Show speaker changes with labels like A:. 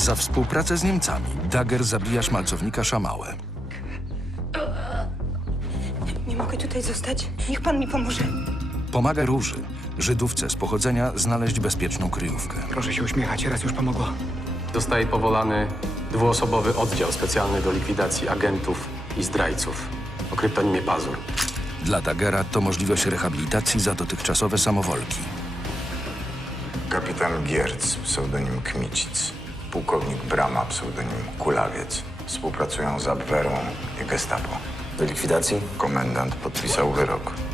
A: Za współpracę z Niemcami Dagger zabija szmalcownika Szamałę.
B: Nie mogę tutaj zostać. Niech pan mi pomoże.
A: Pomaga Róży, Żydówce z pochodzenia, znaleźć bezpieczną kryjówkę.
C: Proszę się uśmiechać, raz już pomogło.
D: Zostaje powołany dwuosobowy oddział specjalny do likwidacji agentów i zdrajców o kryptonimie Pazur.
A: Dla Daggera to możliwość rehabilitacji za dotychczasowe samowolki.
E: Kapitan Gierc, pseudonim Kmicic. Pułkownik Brama, pseudonim Kulawiec. Współpracują z Abwehrą i Gestapo.
F: Do likwidacji?
E: Komendant podpisał wyrok.